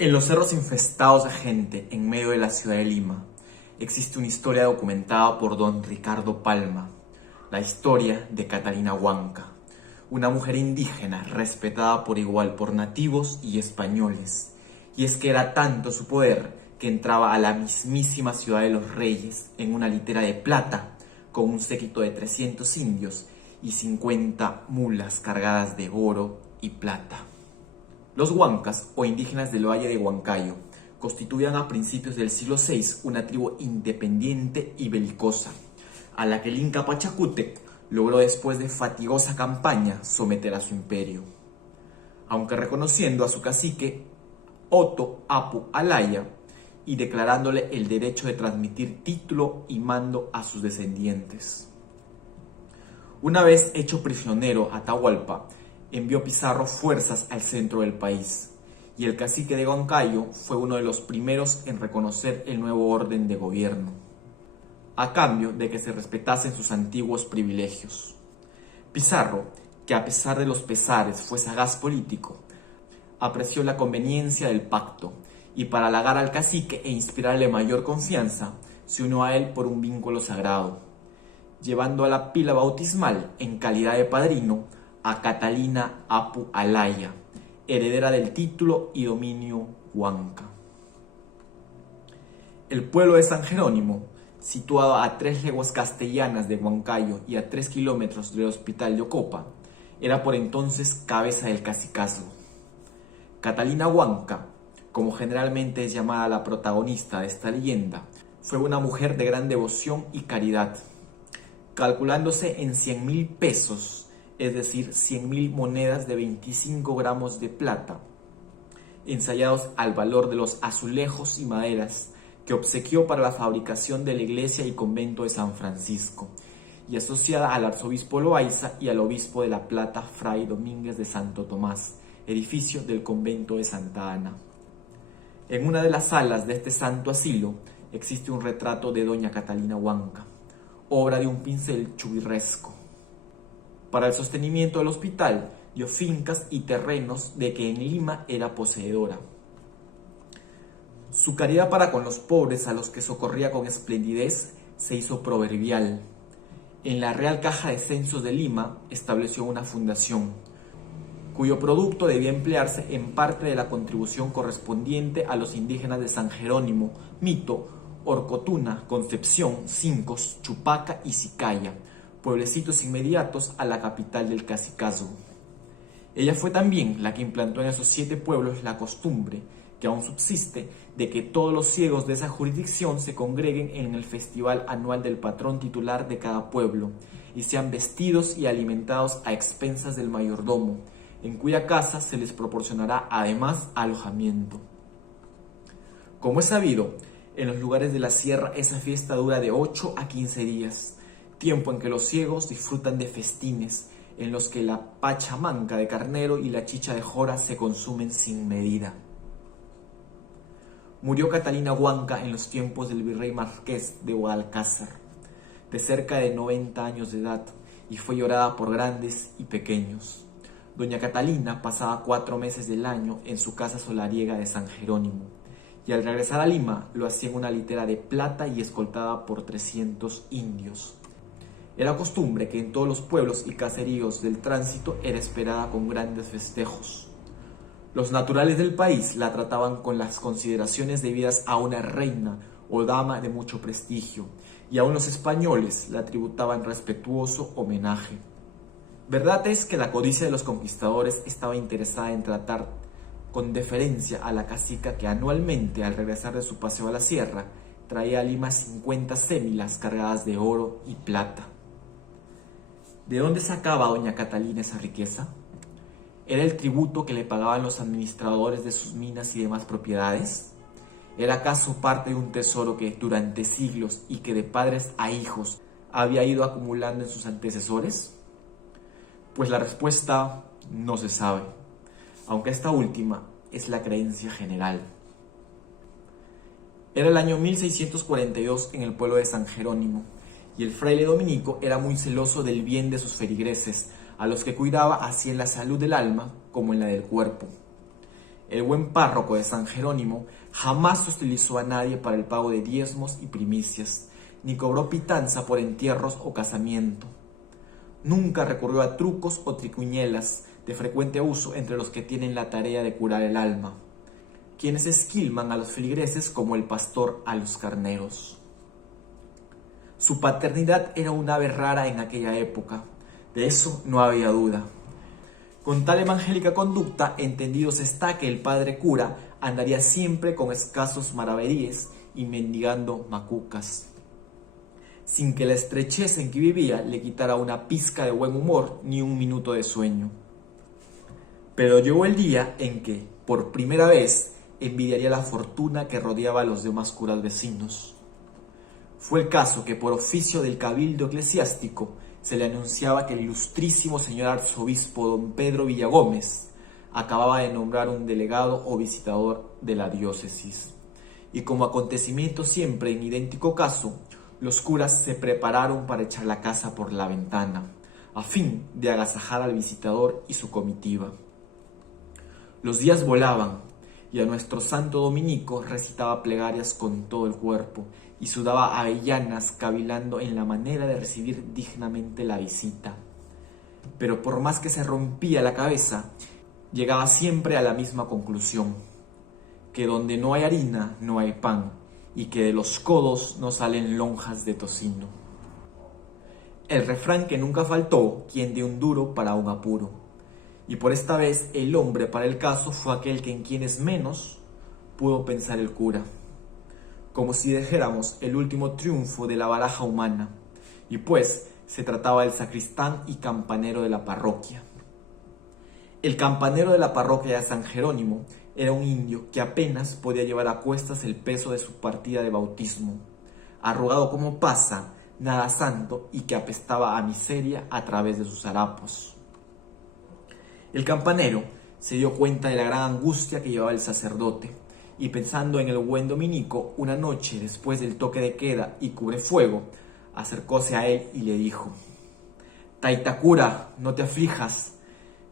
En los cerros infestados de gente en medio de la ciudad de Lima existe una historia documentada por don Ricardo Palma, la historia de Catalina Huanca, una mujer indígena respetada por igual por nativos y españoles. Y es que era tanto su poder que entraba a la mismísima ciudad de los reyes en una litera de plata con un séquito de 300 indios y 50 mulas cargadas de oro y plata. Los huancas, o indígenas del Valle de Huancayo, constituían a principios del siglo VI una tribu independiente y belicosa, a la que el Inca Pachacútec logró después de fatigosa campaña someter a su imperio, aunque reconociendo a su cacique Otto Apu Alaya y declarándole el derecho de transmitir título y mando a sus descendientes. Una vez hecho prisionero Atahualpa, envió Pizarro fuerzas al centro del país, y el cacique de Huancayo fue uno de los primeros en reconocer el nuevo orden de gobierno, a cambio de que se respetasen sus antiguos privilegios. Pizarro, que a pesar de los pesares fue sagaz político, apreció la conveniencia del pacto, y para halagar al cacique e inspirarle mayor confianza, se unió a él por un vínculo sagrado, llevando a la pila bautismal, en calidad de padrino, a Catalina Apu Alaya, heredera del título y dominio Huanca. El pueblo de San Jerónimo, situado a 3 leguas castellanas de Huancayo y a 3 kilómetros del hospital de Ocopa, era por entonces cabeza del cacicazgo. Catalina Huanca, como generalmente es llamada la protagonista de esta leyenda, fue una mujer de gran devoción y caridad, calculándose en 100,000 pesos, es decir, 100,000 monedas de 25 gramos de plata, ensayados al valor de los azulejos y maderas que obsequió para la fabricación de la iglesia y convento de San Francisco, y asociada al arzobispo Loaiza y al obispo de La Plata, Fray Domínguez de Santo Tomás, edificio del convento de Santa Ana. En una de las salas de este santo asilo existe un retrato de doña Catalina Huanca, obra de un pincel churresco. Para el sostenimiento del hospital dio fincas y terrenos de que en Lima era poseedora. Su caridad para con los pobres, a los que socorría con esplendidez, se hizo proverbial. En la Real Caja de Censos de Lima estableció una fundación, cuyo producto debía emplearse en parte de la contribución correspondiente a los indígenas de San Jerónimo, Mito, Orcotuna, Concepción, Cincos, Chupaca y Sicaya, pueblecitos inmediatos a la capital del cacicazgo. Ella fue también la que implantó en esos 7 pueblos la costumbre, que aún subsiste, de que todos los ciegos de esa jurisdicción se congreguen en el festival anual del patrón titular de cada pueblo y sean vestidos y alimentados a expensas del mayordomo, en cuya casa se les proporcionará además alojamiento. Como es sabido, en los lugares de la sierra esa fiesta dura de 8 a 15 días, tiempo en que los ciegos disfrutan de festines en los que la pachamanca de carnero y la chicha de jora se consumen sin medida. Murió Catalina Huanca en los tiempos del virrey Marqués de Guadalcázar, de cerca de 90 años de edad, y fue llorada por grandes y pequeños. Doña Catalina pasaba 4 meses del año en su casa solariega de San Jerónimo, y al regresar a Lima lo hacía en una litera de plata y escoltada por 300 indios. Era costumbre que en todos los pueblos y caseríos del tránsito era esperada con grandes festejos. Los naturales del país la trataban con las consideraciones debidas a una reina o dama de mucho prestigio, y aún los españoles la tributaban respetuoso homenaje. Verdad es que la codicia de los conquistadores estaba interesada en tratar con deferencia a la cacica que anualmente, al regresar de su paseo a la sierra, traía a Lima 50 sémilas cargadas de oro y plata. ¿De dónde sacaba doña Catalina esa riqueza? ¿Era el tributo que le pagaban los administradores de sus minas y demás propiedades? ¿Era acaso parte de un tesoro que durante siglos y que de padres a hijos había ido acumulando en sus antecesores? Pues la respuesta no se sabe, aunque esta última es la creencia general. Era el año 1642 en el pueblo de San Jerónimo, y el fraile dominico era muy celoso del bien de sus feligreses, a los que cuidaba así en la salud del alma como en la del cuerpo. El buen párroco de San Jerónimo jamás hostilizó a nadie para el pago de diezmos y primicias, ni cobró pitanza por entierros o casamiento. Nunca recurrió a trucos o triquiñuelas de frecuente uso entre los que tienen la tarea de curar el alma, quienes esquilman a los feligreses como el pastor a los carneros. Su paternidad era un ave rara en aquella época, de eso no había duda. Con tal evangélica conducta, entendidos está que el padre cura andaría siempre con escasos maravedíes y mendigando macucas, sin que la estrechez en que vivía le quitara una pizca de buen humor ni un minuto de sueño. Pero llegó el día en que, por primera vez, envidiaría la fortuna que rodeaba a los demás curas vecinos. Fue el caso que por oficio del cabildo eclesiástico se le anunciaba que el ilustrísimo señor arzobispo don Pedro Villagómez acababa de nombrar un delegado o visitador de la diócesis. Y como acontecimiento siempre en idéntico caso, los curas se prepararon para echar la casa por la ventana, a fin de agasajar al visitador y su comitiva. Los días volaban, y a nuestro santo dominico recitaba plegarias con todo el cuerpo y sudaba avellanas cavilando en la manera de recibir dignamente la visita. Pero por más que se rompía la cabeza, llegaba siempre a la misma conclusión, que donde no hay harina no hay pan, y que de los codos no salen lonjas de tocino. El refrán que nunca faltó, quien de un duro para un apuro. Y por esta vez el hombre para el caso fue aquel que en quienes menos pudo pensar el cura, como si dijéramos el último triunfo de la baraja humana, y pues se trataba del sacristán y campanero de la parroquia. El campanero de la parroquia de San Jerónimo era un indio que apenas podía llevar a cuestas el peso de su partida de bautismo, arrugado como pasa, nada santo y que apestaba a miseria a través de sus harapos. El campanero se dio cuenta de la gran angustia que llevaba el sacerdote y pensando en el buen dominico, una noche después del toque de queda y cubrefuego, acercóse a él y le dijo: «Taita cura, no te aflijas,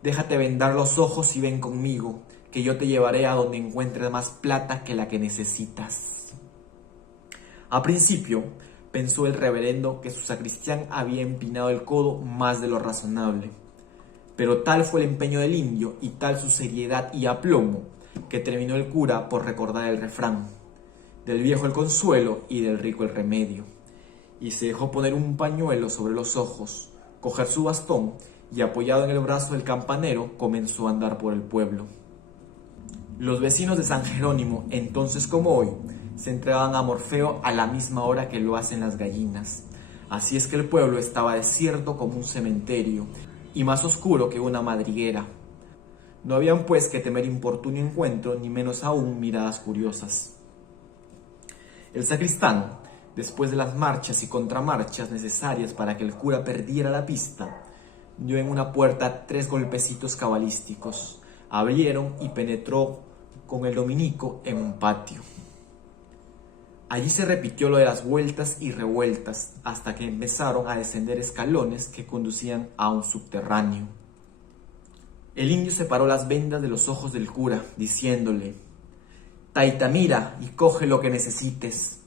déjate vendar los ojos y ven conmigo, que yo te llevaré a donde encuentres más plata que la que necesitas». A principio pensó el reverendo que su sacristián había empinado el codo más de lo razonable, pero tal fue el empeño del indio y tal su seriedad y aplomo que terminó el cura por recordar el refrán: del viejo el consuelo y del rico el remedio, y se dejó poner un pañuelo sobre los ojos, coger su bastón y apoyado en el brazo del campanero comenzó a andar por el pueblo. Los vecinos de San Jerónimo, entonces como hoy, se entregaban a Morfeo a la misma hora que lo hacen las gallinas. Así es que el pueblo estaba desierto como un cementerio y más oscuro que una madriguera. No habían pues que temer importunio encuentro, ni menos aún miradas curiosas. El sacristán, después de las marchas y contramarchas necesarias para que el cura perdiera la pista, dio en una puerta 3 golpecitos cabalísticos, abrieron y penetró con el dominico en un patio. Allí se repitió lo de las vueltas y revueltas hasta que empezaron a descender escalones que conducían a un subterráneo. El indio separó las vendas de los ojos del cura, diciéndole: «Taita, mira y coge lo que necesites».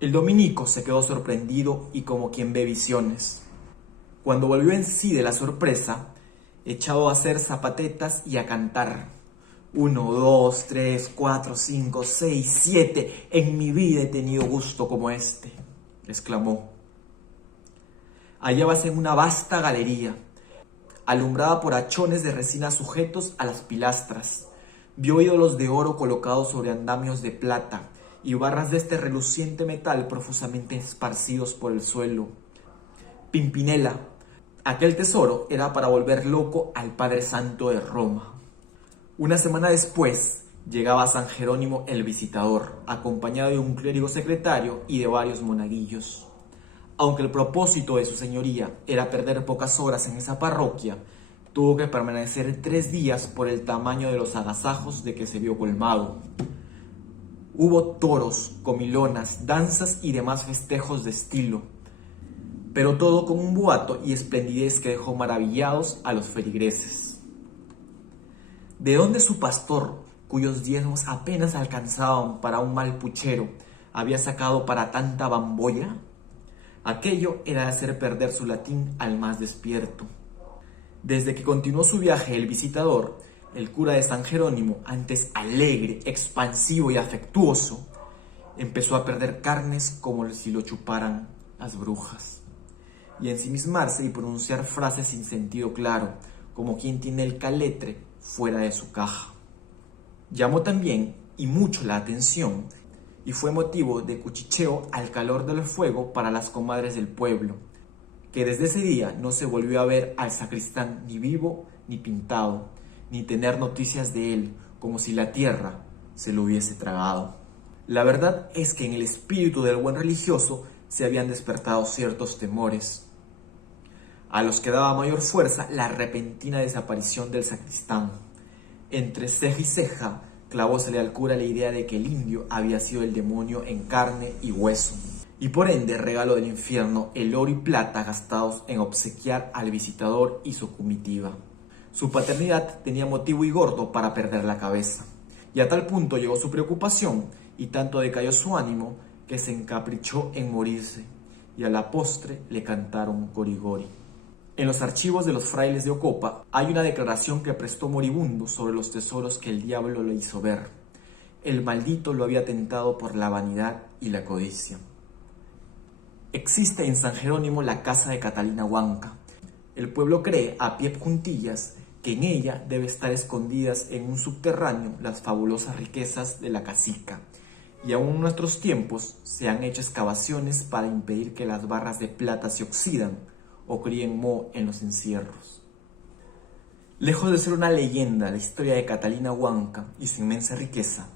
El dominico se quedó sorprendido y como quien ve visiones. Cuando volvió en sí de la sorpresa, echado a hacer zapatetas y a cantar. 1, 2, 3, 4, 5, 6, 7. En mi vida he tenido gusto como este, exclamó. Hallábase en una vasta galería, alumbrada por hachones de resina sujetos a las pilastras. Vio ídolos de oro colocados sobre andamios de plata y barras de este reluciente metal profusamente esparcidos por el suelo. Pimpinela, aquel tesoro era para volver loco al Padre Santo de Roma. Una semana después llegaba a San Jerónimo el visitador, acompañado de un clérigo secretario y de varios monaguillos. Aunque el propósito de su señoría era perder pocas horas en esa parroquia, tuvo que permanecer 3 días por el tamaño de los agasajos de que se vio colmado. Hubo toros, comilonas, danzas y demás festejos de estilo, pero todo con un boato y esplendidez que dejó maravillados a los feligreses. ¿De dónde su pastor, cuyos diezmos apenas alcanzaban para un mal puchero, había sacado para tanta bambolla? Aquello era hacer perder su latín al más despierto. Desde que continuó su viaje el visitador, el cura de San Jerónimo, antes alegre, expansivo y afectuoso, empezó a perder carnes como si lo chuparan las brujas, y ensimismarse y pronunciar frases sin sentido claro, como quien tiene el caletre fuera de su caja. Llamó también y mucho la atención y fue motivo de cuchicheo al calor del fuego para las comadres del pueblo, que desde ese día no se volvió a ver al sacristán ni vivo ni pintado, ni tener noticias de él, como si la tierra se lo hubiese tragado. La verdad es que en el espíritu del buen religioso se habían despertado ciertos temores, a los que daba mayor fuerza la repentina desaparición del sacristán. Entre ceja y ceja clavósele al cura la idea de que el indio había sido el demonio en carne y hueso, y por ende regalo del infierno el oro y plata gastados en obsequiar al visitador y su comitiva. Su paternidad tenía motivo y gordo para perder la cabeza, y a tal punto llegó su preocupación y tanto decayó su ánimo que se encaprichó en morirse, y a la postre le cantaron corigori. En los archivos de los frailes de Ocopa hay una declaración que prestó moribundo sobre los tesoros que el diablo le hizo ver. El maldito lo había tentado por la vanidad y la codicia. Existe en San Jerónimo la casa de Catalina Huanca. El pueblo cree, a pie juntillas, que en ella debe estar escondidas en un subterráneo las fabulosas riquezas de la cacica, y aún en nuestros tiempos se han hecho excavaciones para impedir que las barras de plata se oxidan o críen moho en los encierros. Lejos de ser una leyenda la historia de Catalina Huanca y su inmensa riqueza,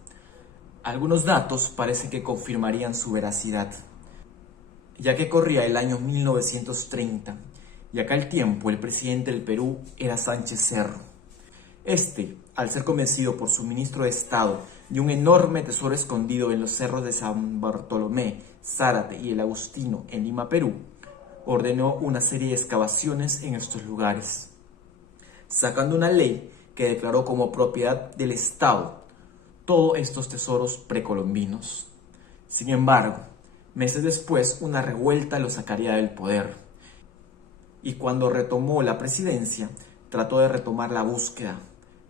algunos datos parecen que confirmarían su veracidad, ya que corría el año 1930 y acá el tiempo el presidente del Perú era Sánchez Cerro. Este, al ser convencido por su ministro de Estado de un enorme tesoro escondido en los cerros de San Bartolomé, Zárate y el Agustino en Lima, Perú, ordenó una serie de excavaciones en estos lugares, sacando una ley que declaró como propiedad del Estado todos estos tesoros precolombinos. Sin embargo, meses después una revuelta lo sacaría del poder, y cuando retomó la presidencia trató de retomar la búsqueda,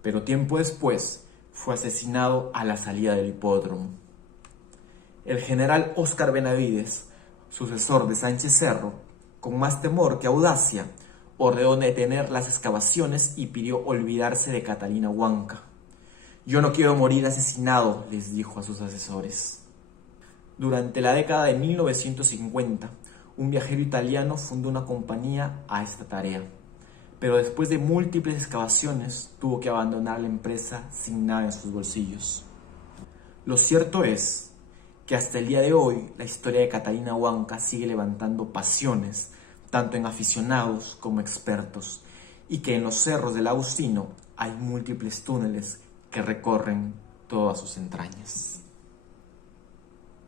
pero tiempo después fue asesinado a la salida del hipódromo. El general Óscar Benavides, sucesor de Sánchez Cerro, con más temor que audacia, ordenó detener las excavaciones y pidió olvidarse de Catalina Huanca. «Yo no quiero morir asesinado», les dijo a sus asesores. Durante la década de 1950, un viajero italiano fundó una compañía a esta tarea, pero después de múltiples excavaciones tuvo que abandonar la empresa sin nada en sus bolsillos. Lo cierto es que hasta el día de hoy la historia de Catalina Huanca sigue levantando pasiones, tanto en aficionados como expertos, y que en los cerros del Agustino hay múltiples túneles que recorren todas sus entrañas.